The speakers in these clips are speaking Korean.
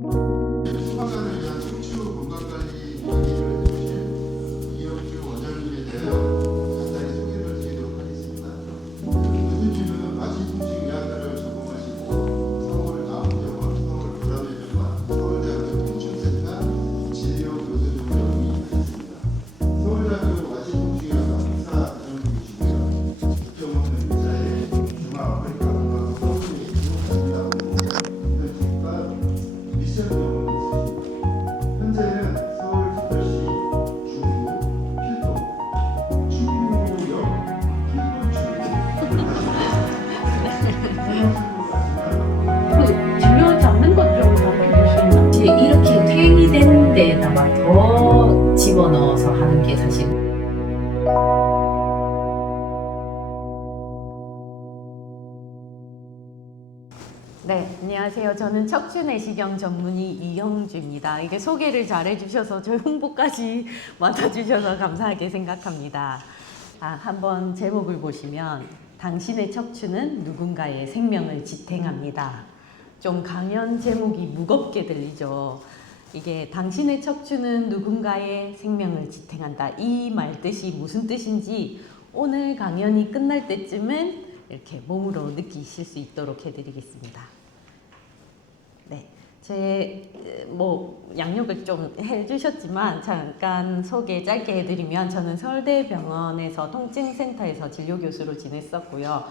소방관을 위한 척추 건강관리 이야기를 해주실 이영주 원장님에 대해 간단히 소개를 드리도록 하겠습니다. 교수님은 마취통증의학과를 전공하시고 서울암병원, 서울보람의병원, 서울대학교 펜션센터 진료교수 등을 역임하셨습니다. 서울대학교 마취통증의학과 박사 과정이시고요. 국경 없는 의사의 중앙아프리카 건강 서울대 주목합니다. 미션 경험이 있으십니다. 현재는 서울특별시 중구, 필도, 충무역, 진료 잡는 것 좀 가르쳐 줄 수 있나? 이제 이렇게 퇴행이 된 데에다가 더 집어넣어서 하는 게 사실 네, 안녕하세요. 저는 척추내시경 전문의 이형주입니다. 이게 소개를 잘 해주셔서 저희 홍보까지 맡아주셔서 감사하게 생각합니다. 한번 제목을 보시면 당신의 척추는 누군가의 생명을 지탱합니다. 좀 강연 제목이 무겁게 들리죠. 이게 당신의 척추는 누군가의 생명을 지탱한다. 이 말 뜻이 무슨 뜻인지 오늘 강연이 끝날 때쯤은 이렇게 몸으로 느끼실 수 있도록 해드리겠습니다. 네, 양력을 좀 해주셨지만 잠깐 소개 짧게 해드리면 저는 서울대병원에서 통증센터에서 진료교수로 지냈었고요.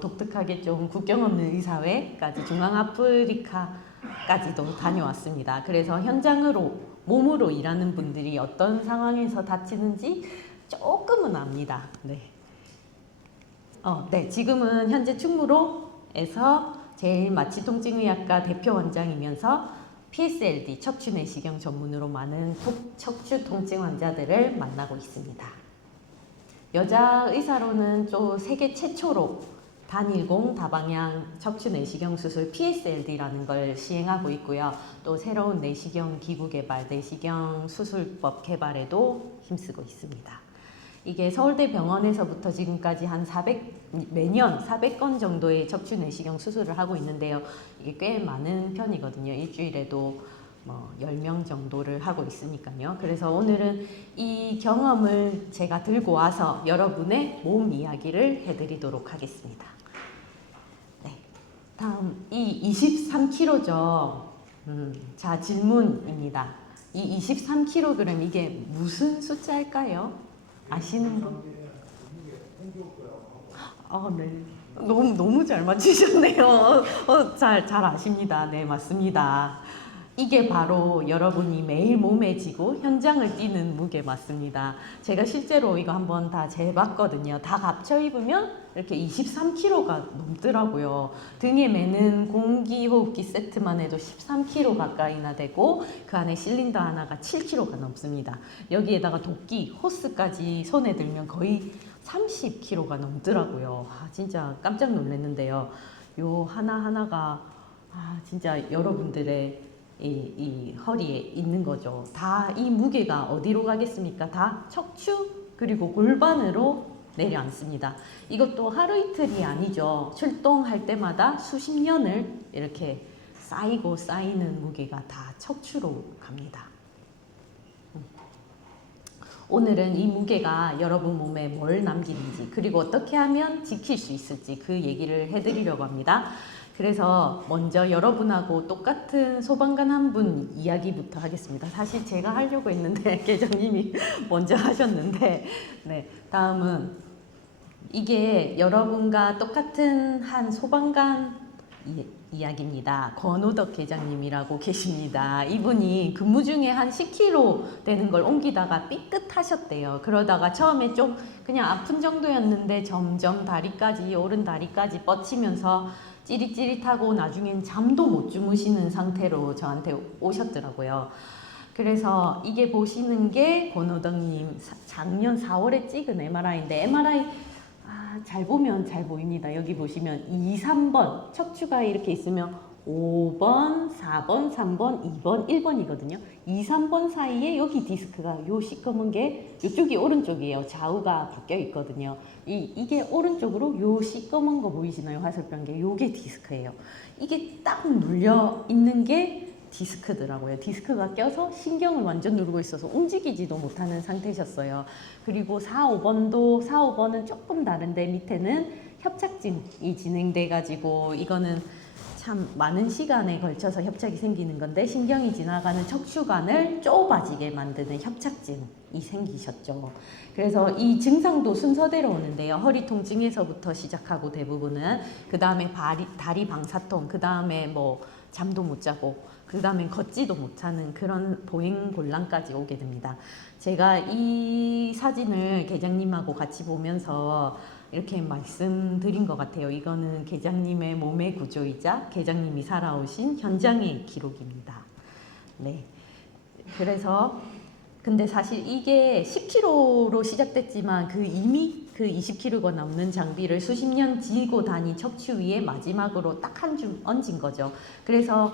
독특하게 좀 국경 없는 의사회까지 중앙아프리카까지도 다녀왔습니다. 그래서 현장으로 몸으로 일하는 분들이 어떤 상황에서 다치는지 조금은 압니다. 네. 네, 지금은 현재 충무로에서 제일마취통증의학과 대표 원장이면서 PSLD 척추내시경 전문으로 많은 척추 통증 환자들을 만나고 있습니다. 여자 의사로는 또 세계 최초로 단일공 다방향 척추내시경 수술 PSLD라는 걸 시행하고 있고요. 또 새로운 내시경 기구 개발, 내시경 수술법 개발에도 힘쓰고 있습니다. 이게 서울대병원에서부터 지금까지 매년 400건 정도의 척추내시경 수술을 하고 있는데요. 이게 꽤 많은 편이거든요. 일주일에도 10명 정도를 하고 있으니까요. 그래서 오늘은 이 경험을 제가 들고 와서 여러분의 몸 이야기를 해드리도록 하겠습니다. 네, 다음 이 23kg죠. 자, 질문입니다. 이 23kg 이게 무슨 숫자일까요? 아시는 분? 네. 너무 잘 맞추셨네요. 잘 아십니다. 네, 맞습니다. 이게 바로 여러분이 매일 몸에 지고 현장을 뛰는 무게 맞습니다. 제가 실제로 이거 한번 다 재봤거든요. 다 합쳐 입으면 이렇게 23kg가 넘더라고요. 등에 매는 공기호흡기 세트만 해도 13kg 가까이나 되고 그 안에 실린더 하나가 7kg가 넘습니다. 여기에다가 도끼, 호스까지 손에 들면 거의 30kg가 넘더라고요. 진짜 깜짝 놀랐는데요. 요 하나하나가 진짜 여러분들의 이 허리에 있는 거죠. 다 이 무게가 어디로 가겠습니까? 다 척추 그리고 골반으로 내려앉습니다. 이것도 하루 이틀이 아니죠. 출동할 때마다 수십 년을 이렇게 쌓이는 무게가 다 척추로 갑니다. 오늘은 이 무게가 여러분 몸에 뭘 남기는지 그리고 어떻게 하면 지킬 수 있을지 그 얘기를 해드리려고 합니다. 그래서 먼저 여러분하고 똑같은 소방관 한 분 이야기부터 하겠습니다. 사실 제가 하려고 했는데 계장님이 먼저 하셨는데 네, 다음은 이게 여러분과 똑같은 한 소방관 이야기입니다. 권오덕 계장님이라고 계십니다. 이분이 근무 중에 한 10kg 되는 걸 옮기다가 삐끗하셨대요. 그러다가 처음에 좀 그냥 아픈 정도였는데 점점 오른 다리까지 뻗치면서 찌릿찌릿하고 나중엔 잠도 못 주무시는 상태로 저한테 오셨더라고요. 그래서 이게 보시는 게 권오덕님 작년 4월에 찍은 MRI인데 MRI 잘 보면 잘 보입니다. 여기 보시면 2, 3번 척추가 이렇게 있으면 5번, 4번, 3번, 2번, 1번이거든요. 2, 3번 사이에 여기 디스크가 요 시꺼먼 게 이쪽이 오른쪽이에요. 좌우가 바뀌어 있거든요. 이게 오른쪽으로 요 시꺼먼 거 보이시나요? 화살표인 게 요게 디스크예요. 이게 딱 눌려 있는 게 디스크더라고요. 디스크가 껴서 신경을 완전 누르고 있어서 움직이지도 못하는 상태셨어요. 그리고 4, 5번은 조금 다른데 밑에는 협착증이 진행돼 가지고 이거는 참 많은 시간에 걸쳐서 협착이 생기는 건데 신경이 지나가는 척추관을 좁아지게 만드는 협착증이 생기셨죠. 그래서 이 증상도 순서대로 오는데요. 허리 통증에서부터 시작하고 대부분은 그 다음에 다리 방사통, 그 다음에 뭐 잠도 못 자고 그 다음에 걷지도 못하는 그런 보행 곤란까지 오게 됩니다. 제가 이 사진을 계장님하고 같이 보면서 이렇게 말씀드린 것 같아요. 이거는 계장님의 몸의 구조이자 계장님이 살아오신 현장의 기록입니다. 네. 그래서 근데 사실 이게 10kg로 시작됐지만 이미 20kg가 넘는 장비를 수십 년 지고 다닌 척추 위에 마지막으로 딱 한 줌 얹은 거죠. 그래서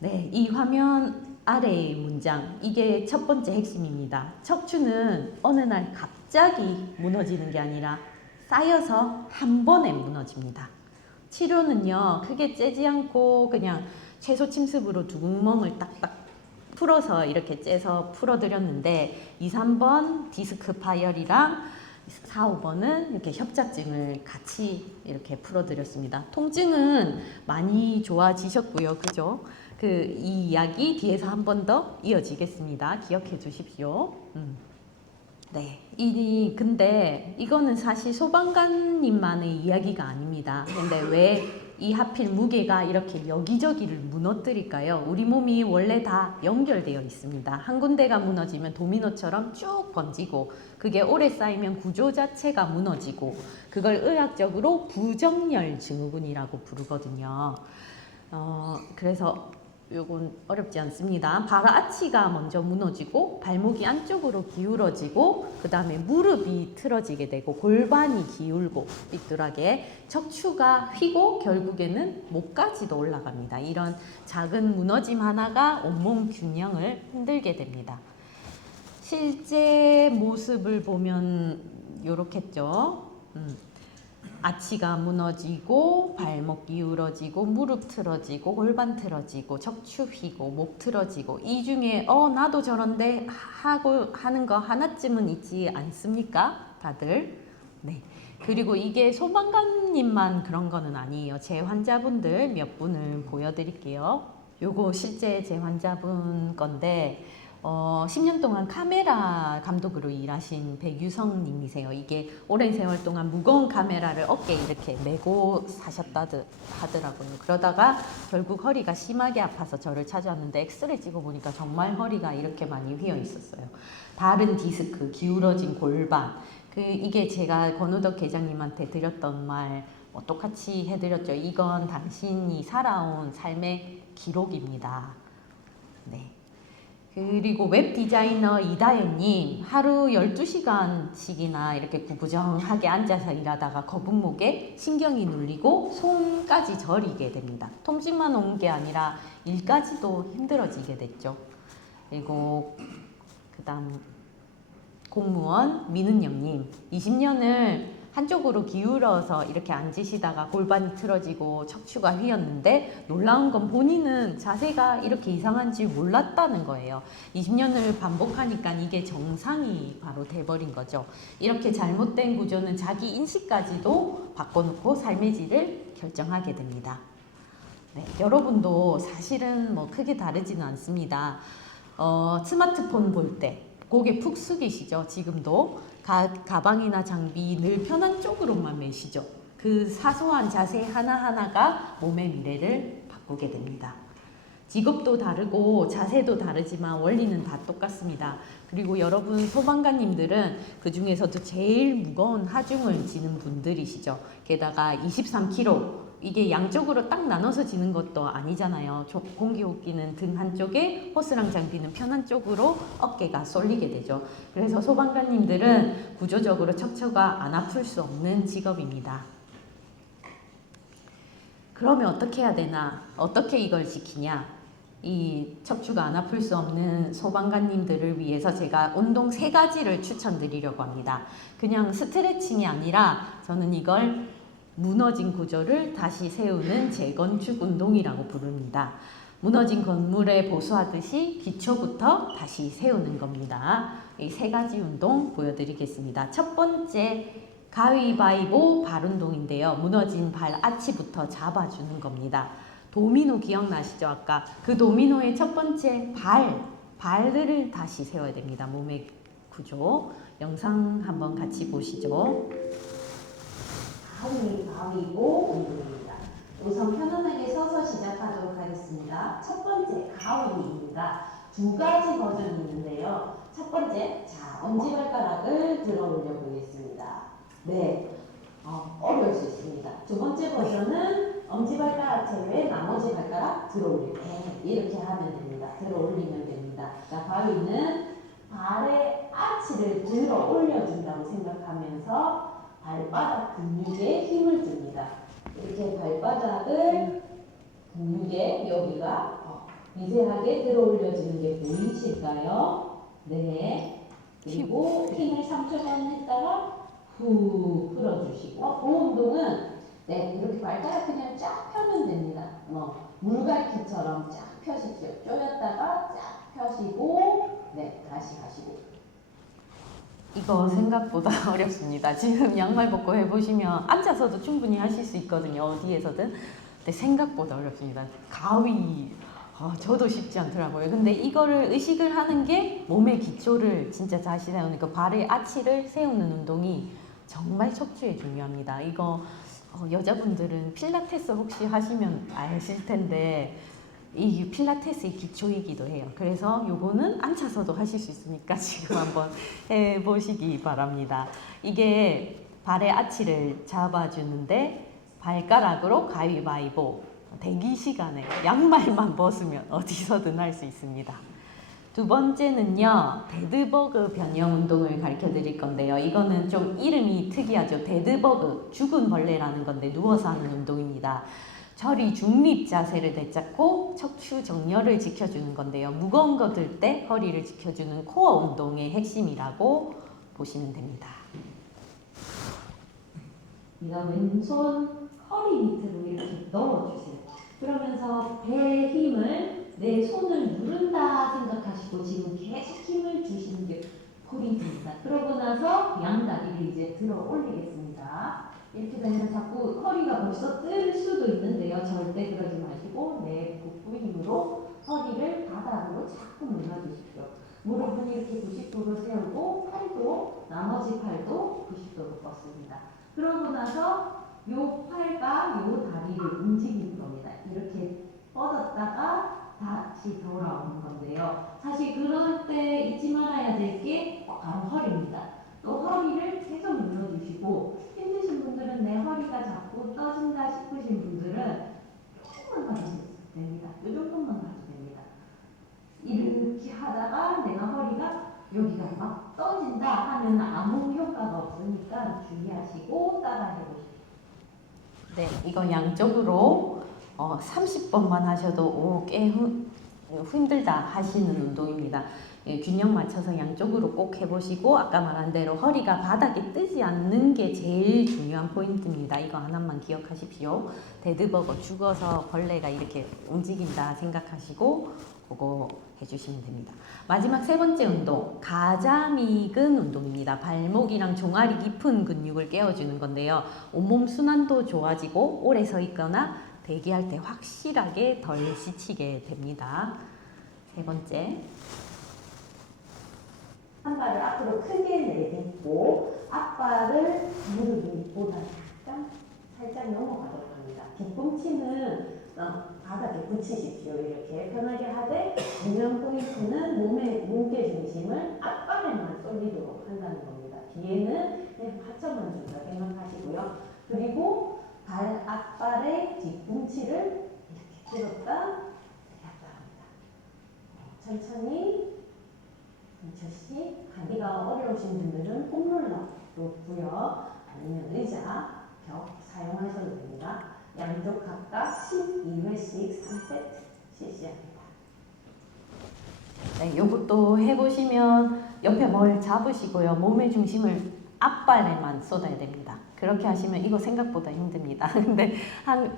네, 이 화면 아래의 문장, 이게 첫 번째 핵심입니다. 척추는 어느 날 갑자기 무너지는 게 아니라 쌓여서 한 번에 무너집니다. 치료는요, 크게 째지 않고 그냥 최소 침습으로 두 구멍을 딱딱 풀어서 이렇게 째서 풀어드렸는데 2, 3번 디스크 파열이랑 4, 5번은 이렇게 협착증을 같이 이렇게 풀어드렸습니다. 통증은 많이 좋아지셨고요. 그죠? 이 이야기 뒤에서 한 번 더 이어지겠습니다. 기억해 주십시오. 네. 근데 이거는 사실 소방관님만의 이야기가 아닙니다. 근데 왜 이 하필 무게가 이렇게 여기저기를 무너뜨릴까요? 우리 몸이 원래 다 연결되어 있습니다. 한 군데가 무너지면 도미노처럼 쭉 번지고 그게 오래 쌓이면 구조 자체가 무너지고 그걸 의학적으로 부정렬 증후군이라고 부르거든요. 그래서 요건 어렵지 않습니다. 발 아치가 먼저 무너지고 발목이 안쪽으로 기울어지고 그 다음에 무릎이 틀어지게 되고 골반이 기울고 삐뚤하게 척추가 휘고 결국에는 목까지도 올라갑니다. 이런 작은 무너짐 하나가 온몸 균형을 흔들게 됩니다. 실제 모습을 보면 요렇겠죠. 아치가 무너지고 발목 기울어지고 무릎 틀어지고 골반 틀어지고 척추 휘고 목 틀어지고 이 중에 나도 저런데 하고 하는 거 하나쯤은 있지 않습니까? 다들. 네. 그리고 이게 소방관님만 그런 거는 아니에요. 제 환자분들 몇 분을 보여드릴게요. 요거 실제 제 환자분 건데 10년 동안 카메라 감독으로 일하신 백유성 님이세요. 이게 오랜 세월 동안 무거운 카메라를 어깨에 이렇게 메고 사셨다 하더라고요. 그러다가 결국 허리가 심하게 아파서 저를 찾아왔는데 엑스레이 찍어보니까 정말 허리가 이렇게 많이 휘어 있었어요. 다른 디스크, 기울어진 골반, 이게 제가 권우덕 계장님한테 드렸던 말 똑같이 해드렸죠. 이건 당신이 살아온 삶의 기록입니다. 네. 그리고 웹 디자이너 이다연님, 하루 12시간씩이나 이렇게 구부정하게 앉아서 일하다가 거북목에 신경이 눌리고 손까지 저리게 됩니다. 통증만 온 게 아니라 일까지도 힘들어지게 됐죠. 그리고 그 다음 공무원 민은영님, 20년을 한쪽으로 기울어서 이렇게 앉으시다가 골반이 틀어지고 척추가 휘었는데 놀라운 건 본인은 자세가 이렇게 이상한 줄 몰랐다는 거예요. 20년을 반복하니까 이게 정상이 바로 돼버린 거죠. 이렇게 잘못된 구조는 자기 인식까지도 바꿔놓고 삶의 질을 결정하게 됩니다. 네, 여러분도 사실은 뭐 크게 다르지는 않습니다. 스마트폰 볼 때 고개 푹 숙이시죠. 지금도 가방이나 장비 늘 편한 쪽으로만 매시죠. 그 사소한 자세 하나하나가 몸의 미래를 바꾸게 됩니다. 직업도 다르고 자세도 다르지만 원리는 다 똑같습니다. 그리고 여러분 소방관님들은 그 중에서도 제일 무거운 하중을 지는 분들이시죠. 게다가 23kg, 이게 양쪽으로 딱 나눠서 지는 것도 아니잖아요. 공기호흡기는 등 한쪽에, 호스랑 장비는 편 한쪽으로 어깨가 쏠리게 되죠. 그래서 소방관님들은 구조적으로 척추가 안 아플 수 없는 직업입니다. 그러면 어떻게 해야 되나? 어떻게 이걸 지키냐? 이 척추가 안 아플 수 없는 소방관님들을 위해서 제가 운동 3가지를 추천드리려고 합니다. 그냥 스트레칭이 아니라 저는 이걸 무너진 구조를 다시 세우는 재건축 운동이라고 부릅니다. 무너진 건물에 보수하듯이 기초부터 다시 세우는 겁니다. 이 세 가지 운동 보여드리겠습니다. 첫 번째 가위바위보 발 운동인데요. 무너진 발 아치부터 잡아주는 겁니다. 도미노 기억나시죠? 아까 그 도미노의 첫 번째 발을 다시 세워야 됩니다. 몸의 구조. 영상 한번 같이 보시죠. 가위바위보 운동입니다. 우선 편안하게 서서 시작하도록 하겠습니다. 첫 번째 가위입니다. 두 가지 버전이 있는데요. 첫 번째, 자, 엄지발가락을 들어 올려 보겠습니다. 네, 어려울 수 있습니다. 두 번째 버전은 엄지발가락 제외 나머지 발가락 들어 올리고 이렇게 하면 됩니다. 들어 올리면 됩니다. 자, 가위는 발의 아치를 들어 올려준다고 생각하면서 발바닥 근육에 힘을 줍니다. 이렇게 발바닥을 근육에 여기가 미세하게 들어 올려지는 게 보이실까요? 네. 그리고 힘을 3초간 했다가 후 풀어주시고, 그 운동은 네, 이렇게 발가락 그냥 쫙 펴면 됩니다. 물갈퀴처럼 쫙 펴십시오. 조였다가 쫙 펴시고, 네, 다시 하시고. 이거 생각보다 어렵습니다. 지금 양말 벗고 해보시면 앉아서도 충분히 하실 수 있거든요. 어디에서든. 근데 생각보다 어렵습니다. 가위, 저도 쉽지 않더라고요. 근데 이거를 의식을 하는 게 몸의 기초를 진짜 다시 세우는 그 발의 아치를 세우는 운동이 정말 척추에 중요합니다. 이거 여자분들은 필라테스 혹시 하시면 아실 텐데 이 필라테스의 기초이기도 해요. 그래서 요거는 앉아서도 하실 수 있으니까 지금 한번 해보시기 바랍니다. 이게 발의 아치를 잡아주는데 발가락으로 가위바위보, 대기 시간에 양말만 벗으면 어디서든 할 수 있습니다. 두 번째는요, 데드버그 변형 운동을 가르쳐 드릴 건데요. 이거는 좀 이름이 특이하죠. 데드버그, 죽은 벌레라는 건데 누워서 하는 운동입니다. 저리 중립 자세를 되찾고 척추 정렬을 지켜주는 건데요. 무거운 거 들 때 허리를 지켜주는 코어 운동의 핵심이라고 보시면 됩니다. 왼손 허리 밑으로 이렇게 넣어주세요. 그러면서 배의 힘을 내 손을 누른다 생각하시고 지금 계속 힘을 주시는 게 포인트입니다. 그러고 나서 양다리를 이제 들어 올리겠습니다. 이렇게 되면 자꾸 허리가 벌써 뜰 수도 있는데요. 절대 그러지 마시고 내 복부 힘으로 허리를 바닥으로 자꾸 눌러주십시오. 무릎은 이렇게 90도로 세우고 팔도 나머지 팔도 90도로 뻗습니다. 그러고 나서 요 팔과 요 다리를 움직이는 겁니다. 이렇게 뻗었다가 다시 돌아오는 건데요. 사실 그럴 때 잊지 말아야 될 게 바로 허리입니다. 또 허리를 계속 눌러주시고 힘드신 분들은 내 허리가 자꾸 떠진다 싶으신 분들은 조금만 가주셔도 됩니다. 이 정도만 가도 됩니다. 이렇게 하다가 내가 허리가 여기가 막 떠진다 하면 아무 효과가 없으니까 주의하시고 따라 해보십시오. 네, 이거 양쪽으로 30번만 하셔도 꽤 힘들다 하시는 운동입니다. 예, 균형 맞춰서 양쪽으로 꼭 해보시고 아까 말한 대로 허리가 바닥에 뜨지 않는 게 제일 중요한 포인트입니다. 이거 하나만 기억하십시오. 데드버거, 죽어서 벌레가 이렇게 움직인다 생각하시고 그거 해주시면 됩니다. 마지막 세 번째 운동, 가자미근 운동입니다. 발목이랑 종아리 깊은 근육을 깨워주는 건데요. 온몸 순환도 좋아지고 오래 서 있거나 대기할 때 확실하게 덜 지치게 됩니다. 세 번째, 한 발을 앞으로 크게 내딛고 앞발을 무릎 밑보다 약간 살짝 넘어가도록 합니다. 뒤꿈치는 바닥에 붙이십시오. 이렇게 편하게 하되 중요한 포인트는 몸의 무게 중심을 앞발에만 쏠리도록 한다는 겁니다. 뒤에는 그냥 받쳐만 준다 생각하시고요. 그리고 발 앞발의 뒤꿈치를 이렇게 들었다 내렸다 합니다. 천천히 가기가 어려우신 분들은 폼롤러 놓고요. 아니면 의자, 벽 사용하셔도 됩니다. 양쪽 각각 12회씩 3세트 실시합니다. 네, 이것도 해보시면 옆에 뭘 잡으시고요. 몸의 중심을 앞발에만 쏟아야 됩니다. 그렇게 하시면 이거 생각보다 힘듭니다. 근데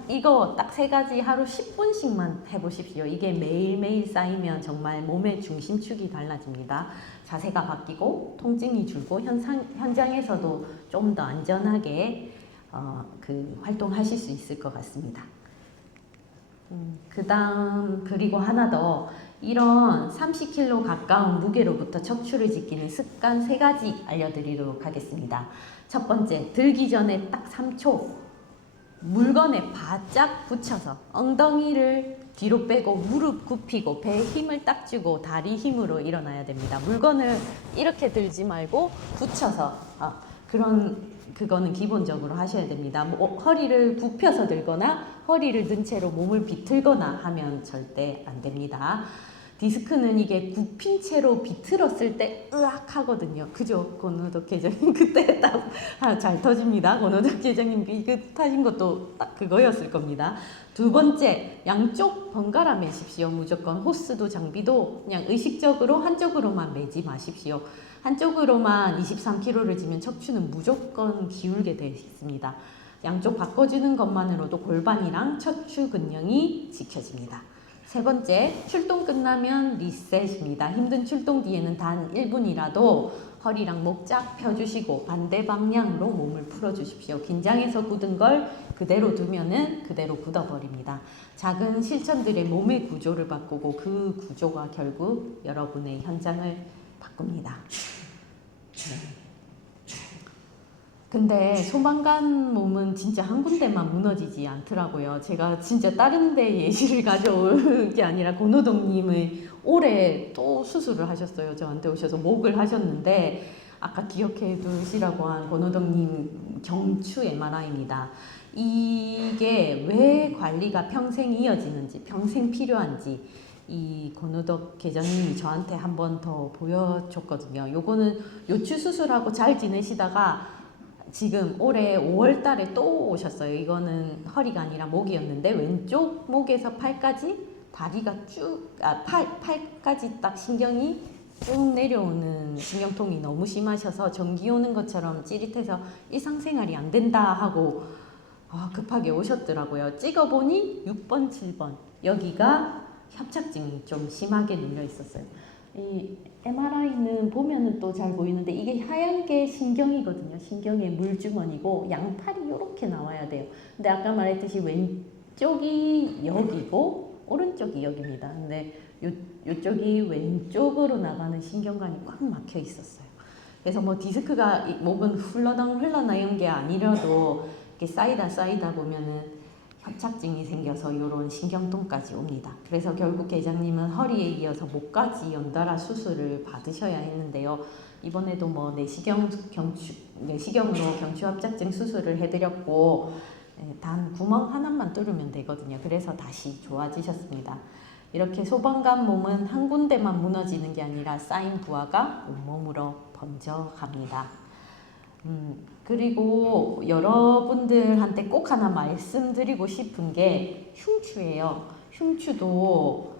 이거 딱 3가지 하루 10분씩만 해보십시오. 이게 매일매일 쌓이면 정말 몸의 중심축이 달라집니다. 자세가 바뀌고 통증이 줄고 현장에서도 좀 더 안전하게 활동하실 수 있을 것 같습니다. 그 다음 그리고 하나 더, 이런 30kg 가까운 무게로부터 척추를 지키는 습관 3가지 알려드리도록 하겠습니다. 첫 번째, 들기 전에 딱 3초 물건에 바짝 붙여서 엉덩이를 뒤로 빼고 무릎 굽히고 배에 힘을 딱 주고 다리 힘으로 일어나야 됩니다. 물건을 이렇게 들지 말고 붙여서 그거는 기본적으로 하셔야 됩니다. 허리를 굽혀서 들거나 허리를 든 채로 몸을 비틀거나 하면 절대 안 됩니다. 디스크는 이게 굽힌 채로 비틀었을 때 으악 하거든요. 그죠? 권호덕 계장님 그때 딱 잘 터집니다. 권호덕 계장님 타신 것도 딱 그거였을 겁니다. 두 번째, 양쪽 번갈아 매십시오. 무조건 호스도 장비도 그냥 의식적으로 한쪽으로만 매지 마십시오. 한쪽으로만 23kg를 지면 척추는 무조건 기울게 되어 있습니다. 양쪽 바꿔주는 것만으로도 골반이랑 척추 근형이 지켜집니다. 세 번째, 출동 끝나면 리셋입니다. 힘든 출동 뒤에는 단 1분이라도 허리랑 목 쫙 펴주시고 반대 방향으로 몸을 풀어주십시오. 긴장해서 굳은 걸 그대로 두면은 그대로 굳어버립니다. 작은 실천들의 몸의 구조를 바꾸고 그 구조가 결국 여러분의 현장을 바꿉니다. 근데 소방관 몸은 진짜 한 군데만 무너지지 않더라고요. 제가 진짜 다른 데 예시를 가져올 게 아니라 권호동님의 올해 또 수술을 하셨어요. 저한테 오셔서 목을 하셨는데 아까 기억해 두시라고 한 권호동님 경추 MRI입니다. 이게 왜 관리가 평생 이어지는지, 평생 필요한지 이 권호덕 계장님이 저한테 한 번 더 보여줬거든요. 요거는 요추 수술하고 잘 지내시다가 지금 올해 5월 달에 또 오셨어요. 이거는 허리가 아니라 목이었는데 왼쪽 목에서 팔까지 다리가 팔까지 딱 신경이 쭉 내려오는 신경통이 너무 심하셔서 전기 오는 것처럼 찌릿해서 일상생활이 안 된다 하고 급하게 오셨더라고요. 찍어보니 6번, 7번 여기가 협착증이 좀 심하게 눌려 있었어요. 이 MRI는 보면은 또 잘 보이는데 이게 하얀 게 신경이거든요. 신경의 물주머니고 양팔이 이렇게 나와야 돼요. 근데 아까 말했듯이 왼쪽이 여기고 오른쪽이 여기입니다. 근데 요쪽이 왼쪽으로 나가는 신경관이 꽉 막혀 있었어요. 그래서 뭐 디스크가 목은 흘러나온 게 아니라도 이렇게 쌓이다 보면은 협착증이 생겨서 이런 신경통까지 옵니다. 그래서 결국 계장님은 허리에 이어서 목까지 연달아 수술을 받으셔야 했는데요. 이번에도 뭐 내시경으로 경추 협착증 수술을 해드렸고 단 구멍 하나만 뚫으면 되거든요. 그래서 다시 좋아지셨습니다. 이렇게 소방관 몸은 한 군데만 무너지는 게 아니라 쌓인 부하가 온몸으로 번져갑니다. 그리고 여러분들한테 꼭 하나 말씀드리고 싶은 게 흉추예요. 흉추도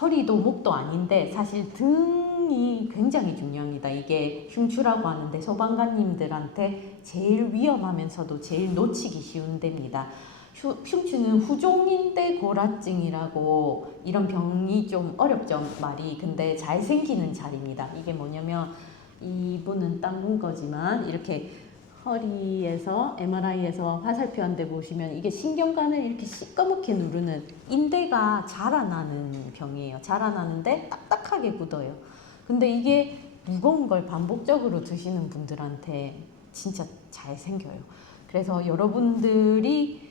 허리도 목도 아닌데 사실 등이 굉장히 중요합니다. 이게 흉추라고 하는데 소방관님들한테 제일 위험하면서도 제일 놓치기 쉬운 데입니다. 흉추는 후종인대 골화증이라고 이런 병이 좀 어렵죠, 말이. 근데 잘 생기는 자리입니다. 이게 뭐냐면 이분은 딴 거지만 이렇게 허리에서 MRI에서 화살표 한 대 보시면 이게 신경관을 이렇게 시꺼멓게 누르는 인대가 자라나는 병이에요. 자라나는데 딱딱하게 굳어요. 근데 이게 무거운 걸 반복적으로 드시는 분들한테 진짜 잘 생겨요. 그래서 여러분들이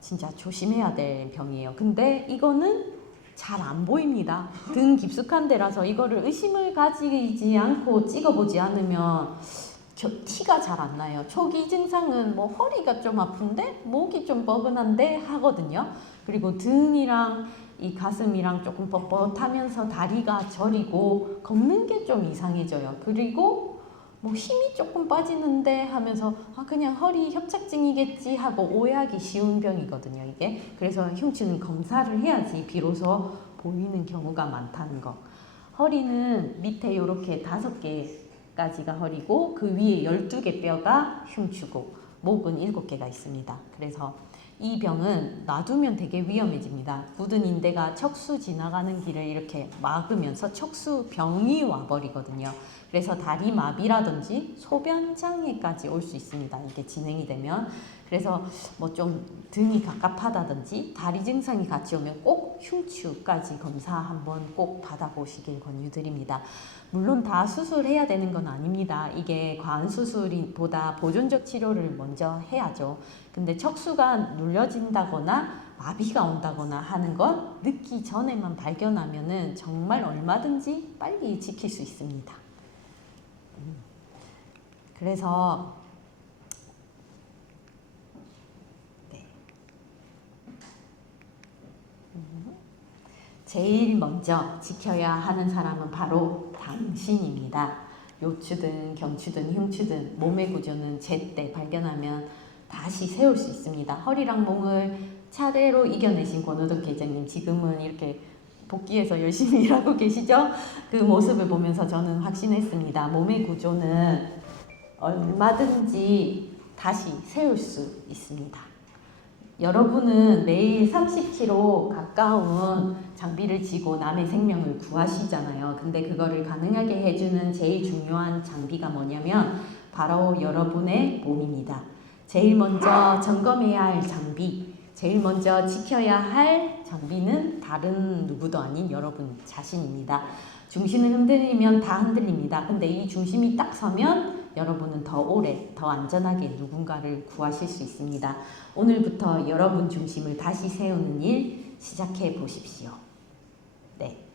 진짜 조심해야 될 병이에요. 근데 이거는 잘 안 보입니다. 등 깊숙한 데라서 이거를 의심을 가지지 않고 찍어보지 않으면 티가 잘 안 나요. 초기 증상은 뭐 허리가 좀 아픈데 목이 좀 뻐근한데 하거든요. 그리고 등이랑 이 가슴이랑 조금 뻣뻣하면서 다리가 저리고 걷는 게 좀 이상해져요. 그리고 뭐 힘이 조금 빠지는데 하면서 그냥 허리 협착증이겠지 하고 오해하기 쉬운 병이거든요, 이게. 그래서 흉추는 검사를 해야지 비로소 보이는 경우가 많다는 거. 허리는 밑에 이렇게 5개 가지가 허리고 그 위에 12개 뼈가 흉추고 목은 7개가 있습니다. 그래서 이 병은 놔두면 되게 위험해집니다. 굳은 인대가 척수 지나가는 길을 이렇게 막으면서 척수병이 와버리거든요. 그래서 다리 마비라든지 소변 장애까지 올 수 있습니다. 이게 진행이 되면. 그래서 뭐 좀 등이 갑갑하다든지 다리 증상이 같이 오면 꼭 흉추까지 검사 한번 꼭 받아보시길 권유드립니다. 물론 다 수술해야 되는 건 아닙니다. 이게 과한 수술보다 보존적 치료를 먼저 해야죠. 근데 척수가 눌려진다거나 마비가 온다거나 하는 건 늦기 전에만 발견하면은 정말 얼마든지 빨리 지킬 수 있습니다. 그래서 제일 먼저 지켜야 하는 사람은 바로 당신입니다. 요추든 경추든 흉추든 몸의 구조는 제때 발견하면 다시 세울 수 있습니다. 허리랑 몸을 차례로 이겨내신 권호덕 계장님 지금은 이렇게 복귀해서 열심히 일하고 계시죠? 그 모습을 보면서 저는 확신했습니다. 몸의 구조는 얼마든지 다시 세울 수 있습니다. 여러분은 매일 30km 가까운 장비를 지고 남의 생명을 구하시잖아요. 근데 그거를 가능하게 해주는 제일 중요한 장비가 뭐냐면 바로 여러분의 몸입니다. 제일 먼저 점검해야 할 장비, 제일 먼저 지켜야 할 장비는 다른 누구도 아닌 여러분 자신입니다. 중심을 흔들리면 다 흔들립니다. 근데 이 중심이 딱 서면 여러분은 더 오래, 더 안전하게 누군가를 구하실 수 있습니다. 오늘부터 여러분 중심을 다시 세우는 일 시작해 보십시오. 네.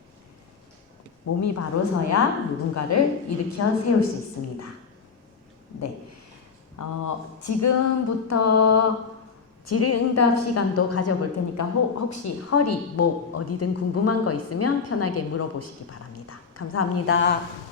몸이 바로 서야 누군가를 일으켜 세울 수 있습니다. 네. 지금부터 질의응답 시간도 가져볼 테니까 혹시 허리, 목 어디든 궁금한 거 있으면 편하게 물어보시기 바랍니다. 감사합니다.